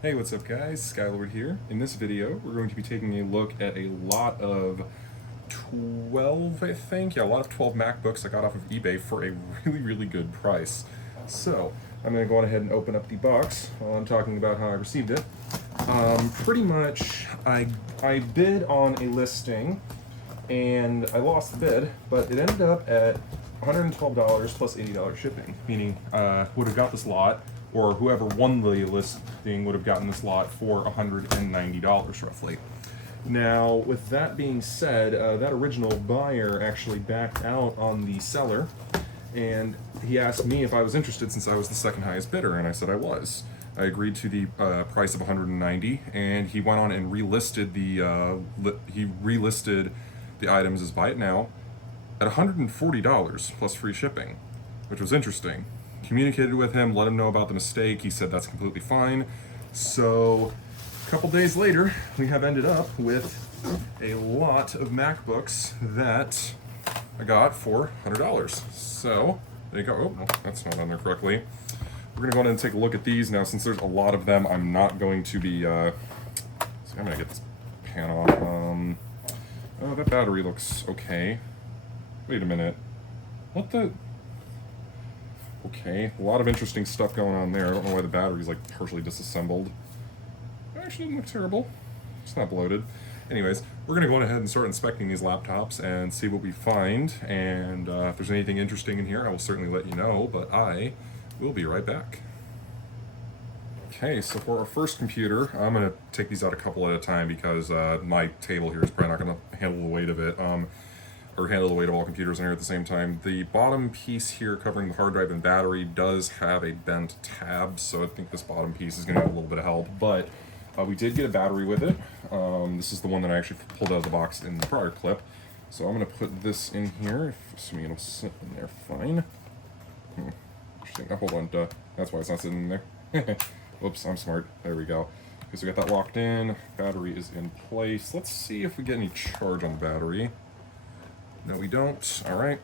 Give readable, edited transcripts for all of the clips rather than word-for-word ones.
Hey, what's up guys? Skylord here. In this video, we're going to be taking a look at a lot of 12, I think. Yeah, a lot of 12 MacBooks I got off of eBay for a really good price. So, I'm going to go on ahead and open up the box while I'm talking about how I received it. Pretty much, I bid on a listing, and I lost the bid, but it ended up at $112 plus $80 shipping, meaning would have got this lot, or whoever won the listing would have gotten this lot for $190 roughly. Now, with that being said, that original buyer actually backed out on the seller, and he asked me if I was interested since I was the second highest bidder, and I said I was. I agreed to the price of $190, and he went on and relisted the items as buy it now at $140 plus free shipping, which was interesting. Communicated with him, let him know about the mistake. He said that's completely fine. So a couple days later, we have ended up with a lot of MacBooks that I got for $100. So there you go. Oh, no, that's not on there correctly. We're gonna go ahead and take a look at these now. Since there's a lot of them, I'm not going to be, so I'm gonna get this pan off. Oh, that battery looks okay. Wait a minute. What the? Okay, a lot of interesting stuff going on there. I don't know why the battery's like partially disassembled. It actually doesn't look terrible. It's not bloated. Anyways, we're gonna go ahead and start inspecting these laptops and see what we find. And if there's anything interesting in here, I will certainly let you know, but I will be right back. Okay, so for our first computer, I'm gonna take these out a couple at a time because my table here is probably not gonna handle the weight of it. Or handle the weight of all computers in here at the same time. The bottom piece here covering the hard drive and battery does have a bent tab, so I think this bottom piece is going to need a little bit of help, but we did get a battery with it. This is the one that I actually pulled out of the box in the prior clip. So I'm going to put this in here, assuming it'll sit in there fine. Interesting. Oh, hold on, that's why it's not sitting in there. Whoops, I'm smart. There we go. Okay, so we got that locked in. Battery is in place. Let's see if we get any charge on the battery. No, we don't. All right.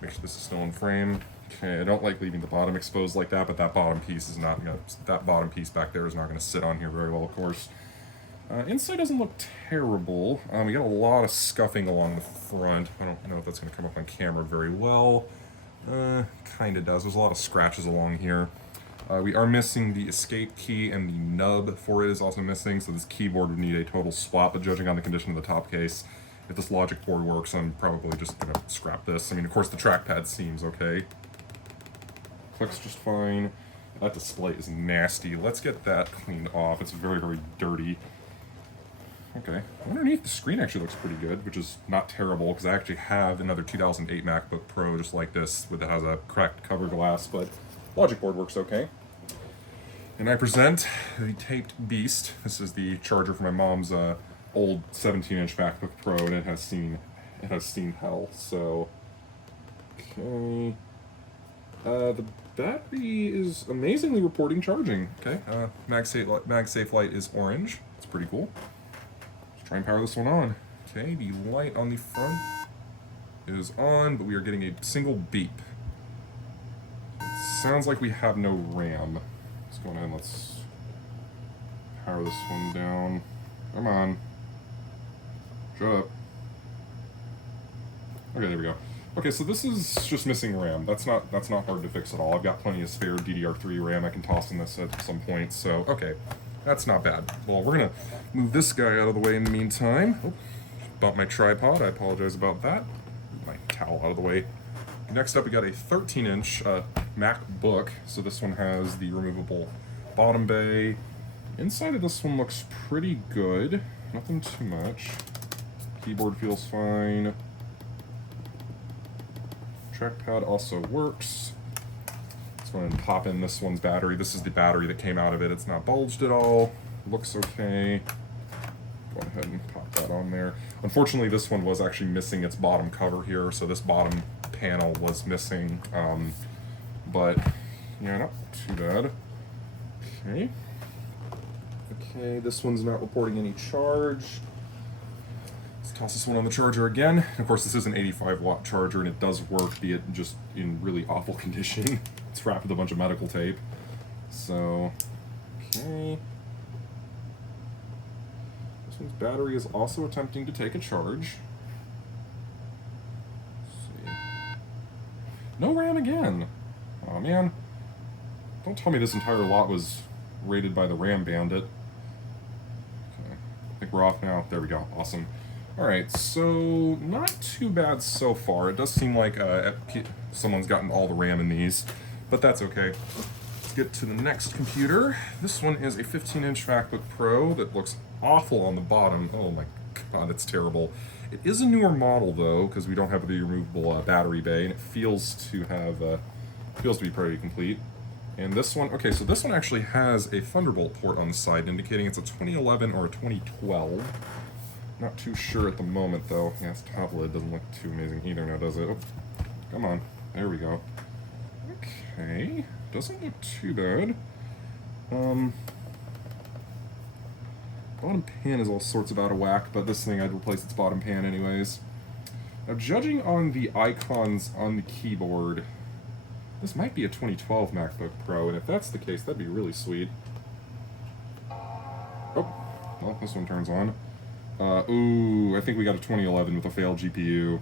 Make sure this is still in frame. Okay, I don't like leaving the bottom exposed like that, but that bottom piece is not gonna. That bottom piece back there is not going to sit on here very well, of course. Inside doesn't look terrible. We got a lot of scuffing along the front. I don't know if that's going to come up on camera very well. Kind of does. There's a lot of scratches along here. We are missing the escape key, and the nub for it is also missing, so this keyboard would need a total swap, but judging on the condition of the top case, if this logic board works, I'm probably just going to scrap this. I mean, of course, the trackpad seems okay. Clicks just fine. That display is nasty. Let's get that cleaned off. It's very dirty. Okay. Underneath, the screen actually looks pretty good, which is not terrible, because I actually have another 2008 MacBook Pro just like this, that has a cracked cover glass, but logic board works okay. And I present the taped beast. This is the charger for my mom's old 17-inch MacBook Pro, and it has seen hell. So, okay, the battery is amazingly reporting charging. Okay, MagSafe light is orange. It's pretty cool. Let's try and power this one on. Okay, the light on the front is on, but we are getting a single beep. It sounds like we have no RAM. Let's go ahead and let's power this one down. Come on. Shut up. Okay, there we go. Okay, so this is just missing RAM. That's not hard to fix at all. I've got plenty of spare DDR3 RAM I can toss in this at some point, so okay. That's not bad. Well, we're gonna move this guy out of the way in the meantime. Oh, bumped my tripod, I apologize about that. Move my towel out of the way. Next up, we got a 13-inch MacBook. So this one has the removable bottom bay. Inside of this one looks pretty good. Nothing too much. Keyboard feels fine. Trackpad also works. Let's go ahead and pop in this one's battery. This is the battery that came out of it. It's not bulged at all. Looks okay. Go ahead and pop that on there. Unfortunately, this one was actually missing its bottom cover here, so this bottom panel was missing. But yeah, not too bad. Okay. Okay, this one's not reporting any charge. Let's toss this one on the charger again. Of course, this is an 85-watt charger, and it does work, be it just in really awful condition. It's wrapped with a bunch of medical tape. So, okay. one's battery is also attempting to take a charge. Let's see. No RAM again. Oh man. Don't tell me this entire lot was rated by the RAM bandit. Okay. I think we're off now. There we go. Awesome. Alright, so not too bad so far. It does seem like someone's gotten all the RAM in these, but that's okay. Let's get to the next computer. This one is a 15-inch MacBook Pro that looks awful on the bottom. Oh my god, it's terrible. It is a newer model though, because we don't have the removable battery bay, and it feels to be pretty complete. And this one, okay, so this one actually has a Thunderbolt port on the side, indicating it's a 2011 or a 2012. Not too sure at the moment, though. Yeah, this top lid doesn't look too amazing either now, does it? Oh, come on. There we go. Okay. Doesn't look too bad. Bottom pan is all sorts of out of whack, but this thing I'd replace its bottom pan anyways. Now, judging on the icons on the keyboard, this might be a 2012 MacBook Pro, and if that's the case, that'd be really sweet. Oh, well, this one turns on. Ooh, I think we got a 2011 with a failed GPU.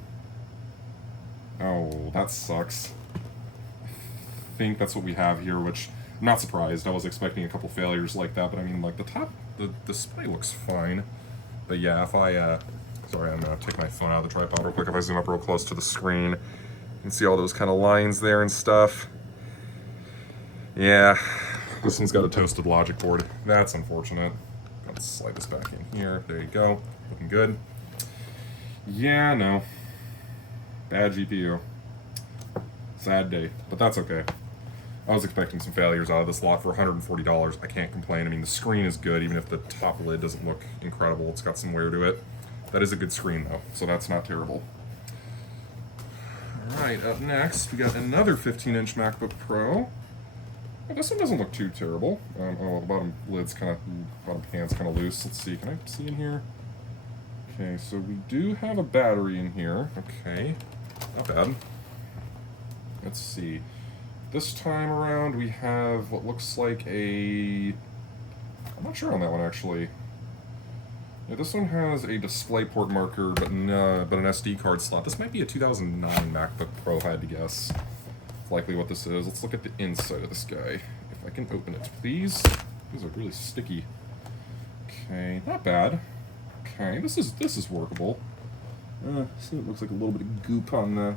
Oh, that sucks. I think that's what we have here, which I'm not surprised. I was expecting a couple failures like that, but I mean, like, the display looks fine. But yeah, if I, sorry, I'm gonna take my phone out of the tripod real quick. If I zoom up real close to the screen, you can see all those kind of lines there and stuff. Yeah, this one's got a toasted logic board. That's unfortunate. Let's slide this back in here. There you go. Looking good. Yeah, no. Bad GPU. Sad day, but that's okay. I was expecting some failures out of this lot for $140. I can't complain. I mean, the screen is good, even if the top lid doesn't look incredible. It's got some wear to it. That is a good screen, though, so that's not terrible. Alright, up next, we got another 15-inch MacBook Pro. Oh, this one doesn't look too pan's kind of loose. Let's see, can I see in here? Okay, so we do have a battery in here. Okay, not bad. Let's see. This time around we have what looks like I'm not sure on that one actually. Yeah, this one has a DisplayPort marker, but an SD card slot. This might be a 2009 MacBook Pro, if I had to guess. It's likely what this is. Let's look at the inside of this guy. If I can open it, please. These are really sticky. Okay, not bad. Okay, this is workable. See, it looks like a little bit of goop on the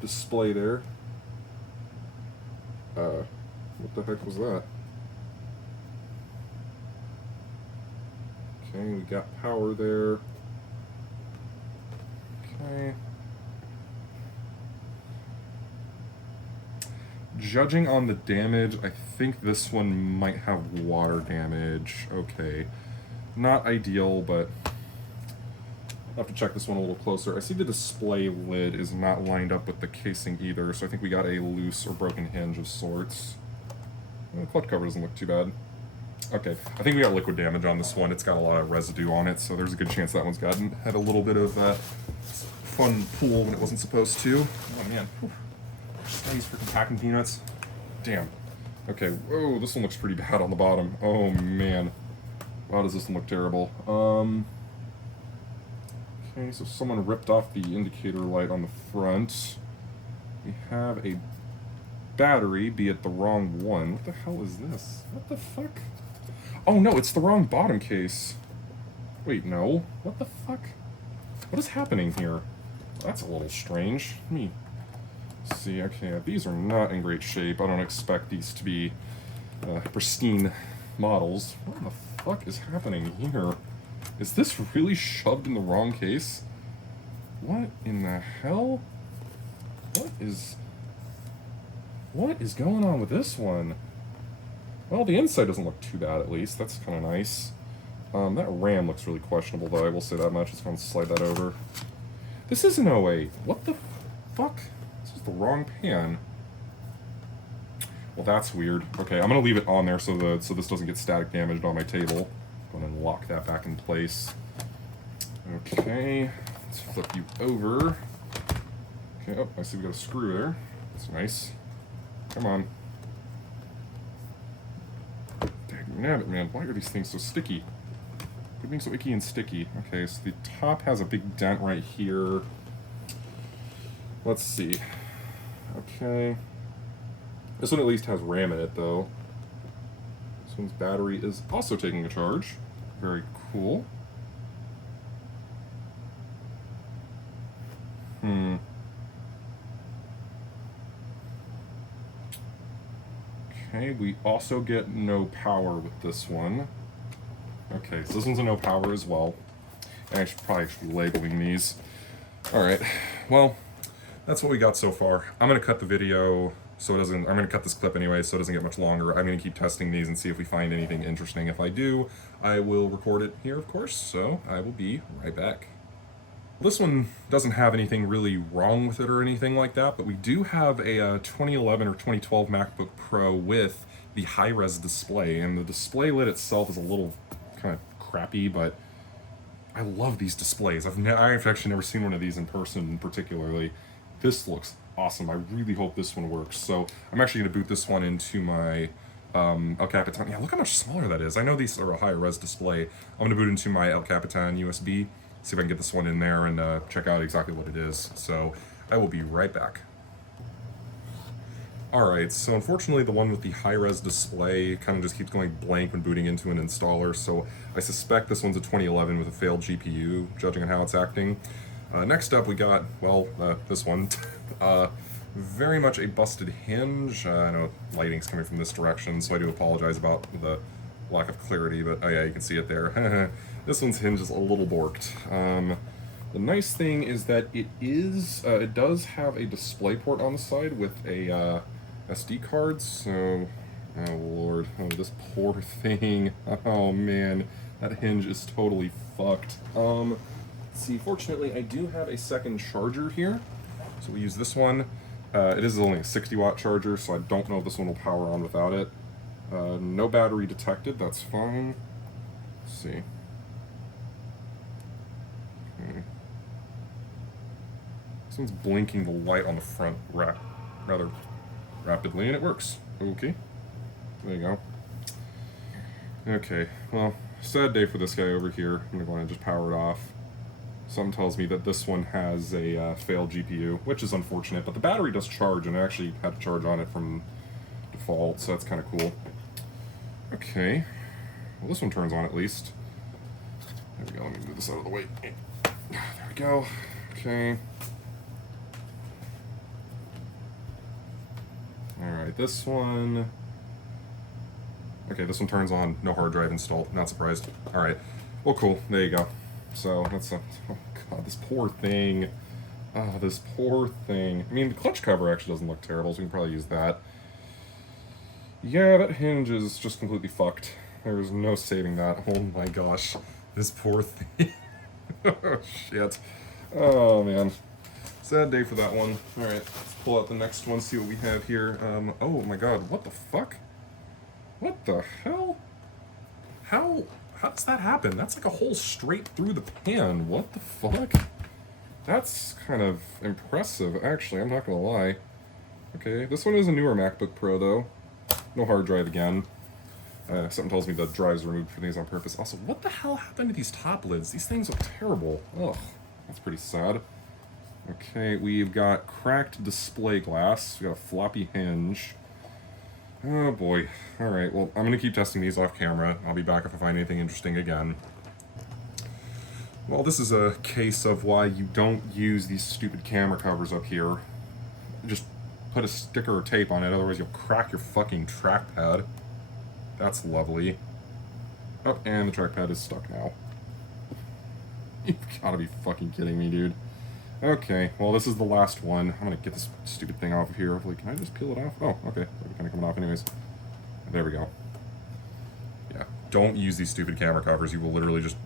display there. What the heck was that? Okay, we got power there. Okay. Judging on the damage, I think this one might have water damage. Okay. Not ideal, but I'll have to check this one a little closer. I see the display lid is not lined up with the casing either, so I think we got a loose or broken hinge of sorts. The clutch cover doesn't look too bad. Okay, I think we got liquid damage on this one. It's got a lot of residue on it, so there's a good chance that one's had a little bit of fun pool when it wasn't supposed to. Oh man, these freaking packing peanuts. Damn. Okay, whoa, this one looks pretty bad on the bottom. Oh man. Wow, does this one look terrible. Okay, so someone ripped off the indicator light on the front. We have a battery, be it the wrong one. What the hell is this? What the fuck? Oh no, it's the wrong bottom case. Wait, no. What the fuck? What is happening here? That's a little strange. Let me see. Okay, these are not in great shape. I don't expect these to be pristine models. What the fuck is happening here? Is this really shoved in the wrong case? What in the hell? What is going on with this one? Well, the inside doesn't look too bad, at least. That's kind of nice. That RAM looks really questionable, though. I will say that much. Just going to slide that over. This is an 08. What the fuck? This is the wrong pan. Well, that's weird. Okay, I'm going to leave it on there so this doesn't get static damaged on my table. I'm going to lock that back in place. Okay, let's flip you over. Okay, oh, I see we got a screw there. That's nice. Come on. Dang nabbit, man. Why are these things so sticky? Quit being so icky and sticky. Okay, so the top has a big dent right here. Let's see. Okay. This one at least has RAM in it, though. This one's battery is also taking a charge. Very cool. Okay, we also get no power with this one. Okay, so this one's a no power as well. And I should probably be labeling these. Alright, well, that's what we got so far. I'm going to cut the video so it doesn't, I'm going to cut this clip anyway so it doesn't get much longer. I'm going to keep testing these and see if we find anything interesting. If I do, I will record it here, of course, so I will be right back. This one doesn't have anything really wrong with it or anything like that, but we do have a 2011 or 2012 MacBook Pro with the high-res display, and the display lid itself is a little kind of crappy, but I love these displays. I've actually never seen one of these in person particularly. This looks awesome. I really hope this one works. So I'm actually going to boot this one into my El Capitan. Yeah, look how much smaller that is. I know these are a high-res display. I'm going to boot into my El Capitan USB, see if I can get this one in there and check out exactly what it is. So I will be right back. Alright, so unfortunately the one with the high-res display kind of just keeps going blank when booting into an installer, so I suspect this one's a 2011 with a failed GPU, judging on how it's acting. Next up we got, well, this one. Very much a busted hinge. I know lighting's coming from this direction, so I do apologize about the lack of clarity, but oh yeah, you can see it there. This one's hinge is a little borked. The nice thing is that it does have a display port on the side with a SD card, so, oh lord, oh this poor thing, oh man, that hinge is totally fucked. Let's see, fortunately I do have a second charger here, so we use this one. It is only a 60-watt charger, so I don't know if this one will power on without it. No battery detected, that's fine. Let's see. Okay. This one's blinking the light on the front rather rapidly, and it works. Okay. There you go. Okay, well, sad day for this guy over here. I'm gonna go ahead and just power it off. Something tells me that this one has a failed GPU, which is unfortunate, but the battery does charge, and I actually had to charge on it from default, so that's kind of cool. Okay. Well, this one turns on at least. There we go, let me move this out of the way. There we go. Okay. Alright, this one... Okay, this one turns on, no hard drive installed, not surprised. Alright, well cool, there you go. So, that's oh god, this poor thing. Oh, this poor thing. I mean, the clutch cover actually doesn't look terrible, so we can probably use that. Yeah, that hinge is just completely fucked. There's no saving that. Oh my gosh, this poor thing. Oh shit. Oh man. Sad day for that one. Alright, let's pull out the next one, see what we have here. Oh my god, what the fuck? What the hell? How does that happen? That's like a hole straight through the pan. What the fuck? That's kind of impressive, actually, I'm not gonna lie. Okay, this one is a newer MacBook Pro, though. No hard drive again. Something tells me the drive's removed for these on purpose. Also, what the hell happened to these top lids? These things look terrible. Ugh, that's pretty sad. Okay, we've got cracked display glass. We got a floppy hinge. Oh boy. Alright, well, I'm gonna keep testing these off camera. I'll be back if I find anything interesting again. Well, this is a case of why you don't use these stupid camera covers up here. Just put a sticker or tape on it, otherwise you'll crack your fucking trackpad. That's lovely. Oh, and the trackpad is stuck now. You've gotta be fucking kidding me, dude. Okay, well, this is the last one. I'm gonna get this stupid thing off of here. Hopefully, can I just peel it off? Oh, okay. It's kind of coming off anyways. There we go. Yeah, don't use these stupid camera covers. You will literally just...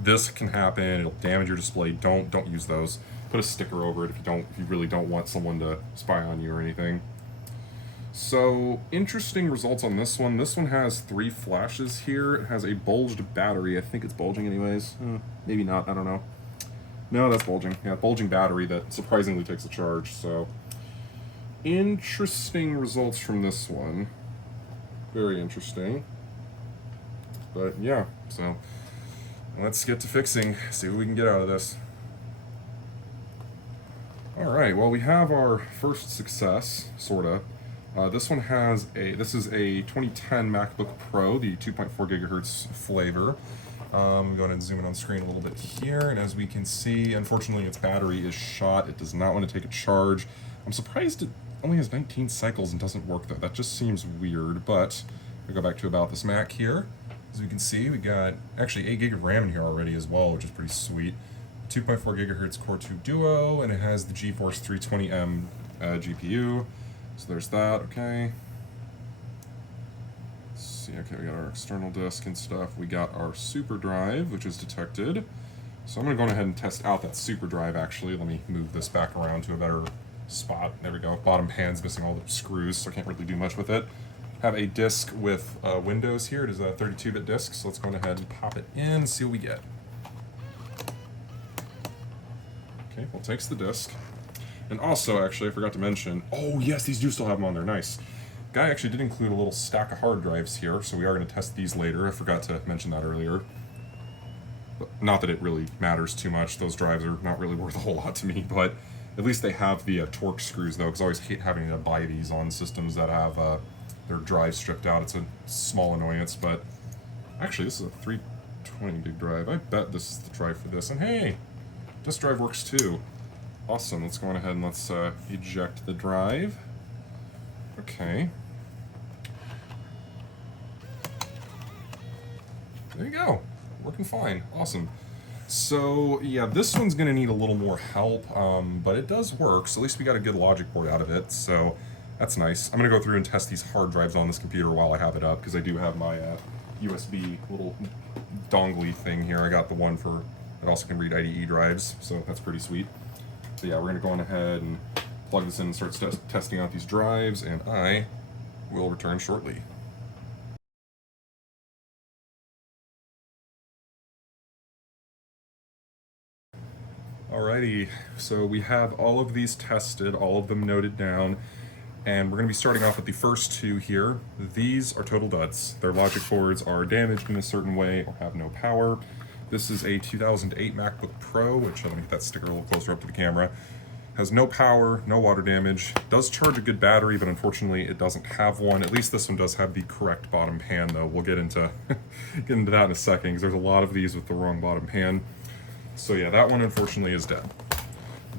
This can happen. It'll damage your display. Don't use those. Put a sticker over it if you really don't want someone to spy on you or anything. So, interesting results on this one. This one has 3 flashes here. It has a bulged battery. I think it's bulging anyways. Maybe not, I don't know. No, that's bulging. Yeah, bulging battery that surprisingly takes a charge, so... Interesting results from this one. Very interesting. But, yeah, so... Let's get to fixing, see what we can get out of this. Alright, well we have our first success, sorta. This one has this is a 2010 MacBook Pro, the 2.4 gigahertz flavor. I'm going to zoom in on screen a little bit here, and as we can see, unfortunately its battery is shot. It does not want to take a charge. I'm surprised it only has 19 cycles and doesn't work though. That just seems weird, but we go back to About This Mac here. As we can see, we got actually 8 gig of RAM in here already as well, which is pretty sweet. 2.4 gigahertz Core 2 Duo, and it has the GeForce 320M GPU. So there's that, okay. Let's see, okay, we got our external disk and stuff. We got our super drive, which is detected. So I'm gonna go ahead and test out that super drive actually. Let me move this back around to a better spot. There we go. Bottom pan's missing all the screws, so I can't really do much with it. Have a disk with Windows here. It is a 32-bit disk, so let's go ahead and pop it in and see what we get. Okay, well, it takes the disk. And also, actually, I forgot to mention, oh yes, these do still have them on there, nice. Guy actually did include a little stack of hard drives here, so we are going to test these later. I forgot to mention that earlier. But not that it really matters too much, those drives are not really worth a whole lot to me, but at least they have the Torx screws though, because I always hate having to buy these on systems that have their drives stripped out. It's a small annoyance, but actually this is a 320 gig drive. I bet this is the drive for this, and hey, this drive works too. Awesome, let's go on ahead and let's eject the drive. Okay. There you go, working fine, awesome. So yeah, this one's gonna need a little more help, but it does work, so at least we got a good logic board out of it, so that's nice. I'm gonna go through and test these hard drives on this computer while I have it up, because I do have my USB little dongle thing here. I got the one for that also can read IDE drives, so that's pretty sweet. So yeah, we're gonna go on ahead and plug this in and start testing out these drives, and I will return shortly. Alrighty, so we have all of these tested, all of them noted down, and we're going to be starting off with the first two here. These are total duds. Their logic boards are damaged in a certain way or have no power. This is a 2008 MacBook Pro, which, let me get that sticker a little closer up to the camera. Has no power, no water damage, does charge a good battery, but unfortunately it doesn't have one. At least this one does have the correct bottom pan though. We'll get into, get into that in a second, because there's a lot of these with the wrong bottom pan. So yeah, that one unfortunately is dead.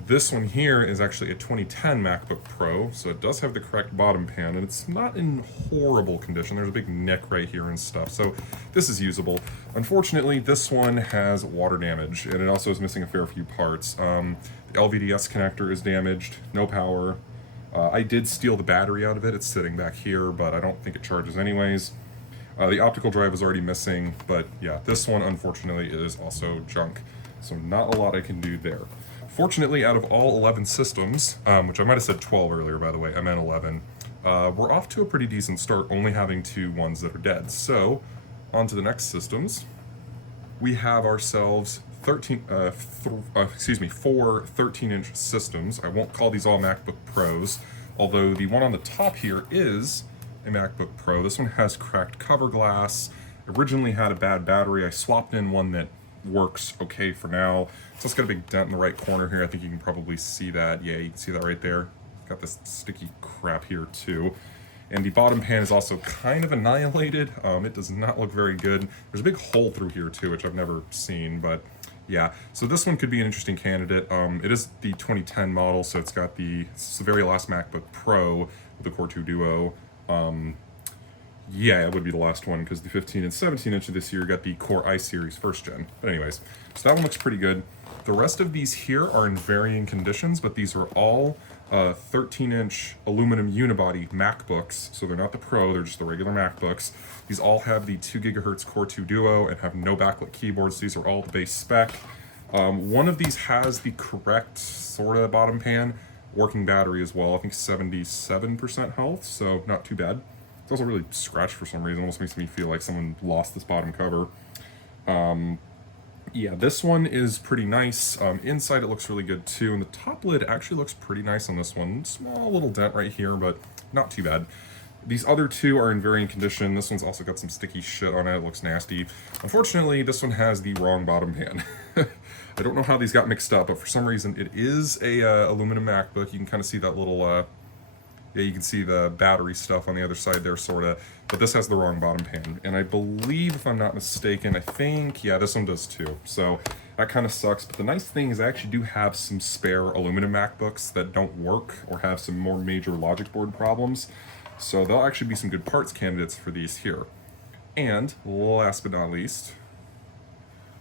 This one here is actually a 2010 MacBook Pro, so it does have the correct bottom pan, and it's not in horrible condition. There's a big nick right here and stuff, so this is usable. Unfortunately, this one has water damage, and it also is missing a fair few parts. The LVDS connector is damaged, no power. I did steal the battery out of it. It's sitting back here, but I don't think it charges anyways. The optical drive is already missing, but yeah, this one unfortunately is also junk. So not a lot I can do there. Fortunately, out of all 11 systems, which I might have said 12 earlier, by the way, I meant 11, we're off to a pretty decent start, only having 2 ones that are dead. So, on to the next systems. We have ourselves 4 13-inch systems. I won't call these all MacBook Pros, although the one on the top here is a MacBook Pro. This one has cracked cover glass. Originally had a bad battery. I swapped in one that works okay for now. So it's got a big dent in the right corner here. I think you can probably see that. Yeah, you can see that right there. Got this sticky crap here too. And the bottom pan is also kind of annihilated. It does not look very good. There's a big hole through here too, which I've never seen, but yeah. So this one could be an interesting candidate. It is the 2010 model, so it's got it's the very last MacBook Pro with the Core 2 Duo. Yeah, it would be the last one, because the 15 and 17 inch of this year got the Core i series first gen. But anyways, so that one looks pretty good. The rest of these here are in varying conditions, but these are all 13-inch aluminum unibody MacBooks. So they're not the Pro, they're just the regular MacBooks. These all have the 2 gigahertz Core 2 Duo and have no backlit keyboards. These are all the base spec. One of these has the correct sort of bottom pan, working battery as well. I think 77% health, so not too bad. It's also really scratched for some reason. It almost makes me feel like someone lost this bottom cover. Yeah, this one is pretty nice. Inside it looks really good too, and the top lid actually looks pretty nice on this one. Small little dent right here, but not too bad. These other two are in varying condition. This one's also got some sticky shit on it. It looks nasty. Unfortunately, this one has the wrong bottom pan. I don't know how these got mixed up, but for some reason it is a aluminum MacBook. You can kind of see that little, yeah, you can see the battery stuff on the other side there, sort of. But this has the wrong bottom pan. And I believe, if I'm not mistaken, I think, yeah, this one does too. So that kind of sucks. But the nice thing is I actually do have some spare aluminum MacBooks that don't work or have some more major logic board problems. So there'll actually be some good parts candidates for these here. And last but not least,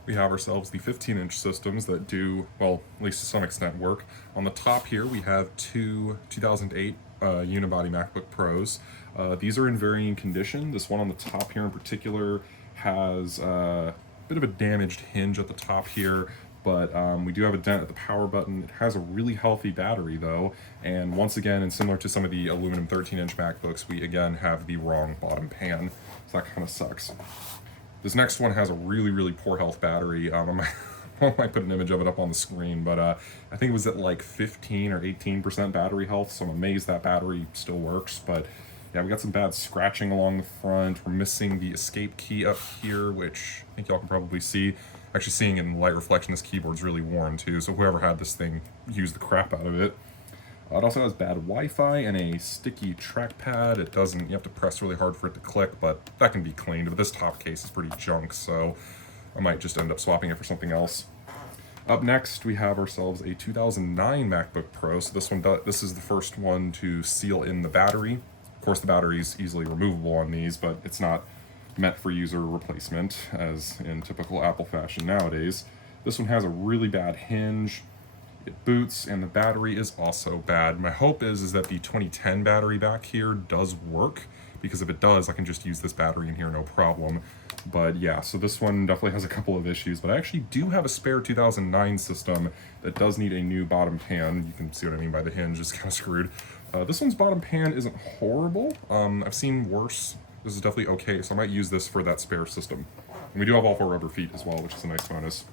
we have ourselves the 15-inch systems that do, well, at least to some extent, work. On the top here, we have two 2008 unibody MacBook Pros. These are in varying condition. This one on the top here in particular has a bit of a damaged hinge at the top here, but we do have a dent at the power button. It has a really healthy battery though, and once again, and similar to some of the aluminum 13-inch MacBooks, we again have the wrong bottom pan, so that kind of sucks. This next one has a really, really poor health battery. I might put an image of it up on the screen, but I think it was at like 15 or 18% battery health, so I'm amazed that battery still works. But yeah, we got some bad scratching along the front. We're missing the escape key up here, which I think y'all can probably see. Actually, seeing it in the light reflection, this keyboard's really worn too, so whoever had this thing used the crap out of it. It also has bad Wi-Fi and a sticky trackpad. It doesn't, you have to press really hard for it to click, but that can be cleaned. But this top case is pretty junk, so I might just end up swapping it for something else. Up next, we have ourselves a 2009 MacBook Pro. So this is the first one to seal in the battery. Of course, the battery is easily removable on these, but it's not meant for user replacement, as in typical Apple fashion nowadays. This one has a really bad hinge. It boots, and the battery is also bad. My hope is that the 2010 battery back here does work, because if it does, I can just use this battery in here, no problem. But yeah, so this one definitely has a couple of issues, but I actually do have a spare 2009 system that does need a new bottom pan. You can see what I mean by the hinge, it's kind of screwed. This one's bottom pan isn't horrible. I've seen worse. This is definitely okay, so I might use this for that spare system. And we do have all 4 rubber feet as well, which is a nice bonus.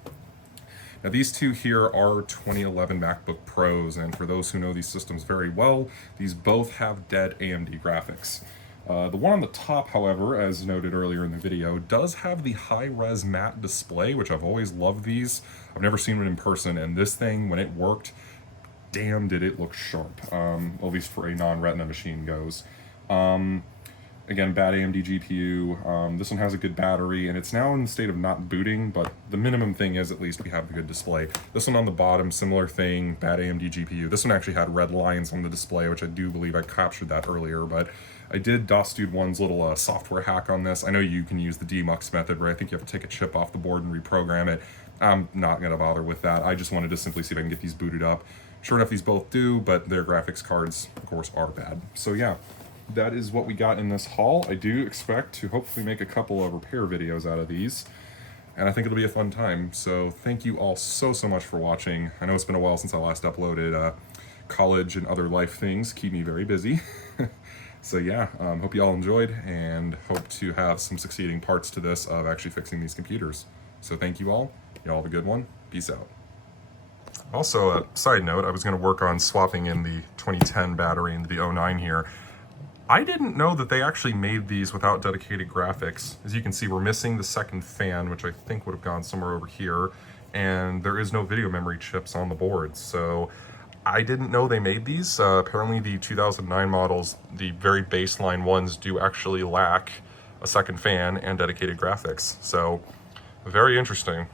Now these two here are 2011 MacBook Pros, and for those who know these systems very well, these both have dead AMD graphics. The one on the top, however, as noted earlier in the video, does have the high-res matte display, which I've always loved these. I've never seen it in person, and this thing, when it worked, damn did it look sharp, at least for a non-Retina machine goes. Again, bad AMD GPU. This one has a good battery, and it's now in the state of not booting, but the minimum thing is at least we have the good display. This one on the bottom, similar thing, bad AMD GPU. This one actually had red lines on the display, which I do believe I captured that earlier, but I did DOSDude1's little software hack on this. I know you can use the demux method, but I think you have to take a chip off the board and reprogram it. I'm not going to bother with that. I just wanted to simply see if I can get these booted up. Sure enough, these both do, but their graphics cards, of course, are bad. So yeah. That is what we got in this haul. I do expect to hopefully make a couple of repair videos out of these, and I think it'll be a fun time. So thank you all so much for watching. I know it's been a while since I last uploaded. College and other life things keep me very busy. So yeah, hope you all enjoyed, and hope to have some succeeding parts to this of actually fixing these computers. So thank you all. Y'all have a good one. Peace out. Also, a side note, I was going to work on swapping in the 2010 battery into the 09 here. I didn't know that they actually made these without dedicated graphics. As you can see, we're missing the second fan, which I think would have gone somewhere over here, and there is no video memory chips on the board. So I didn't know they made these. Apparently the 2009 models, the very baseline ones, do actually lack a second fan and dedicated graphics. So very interesting.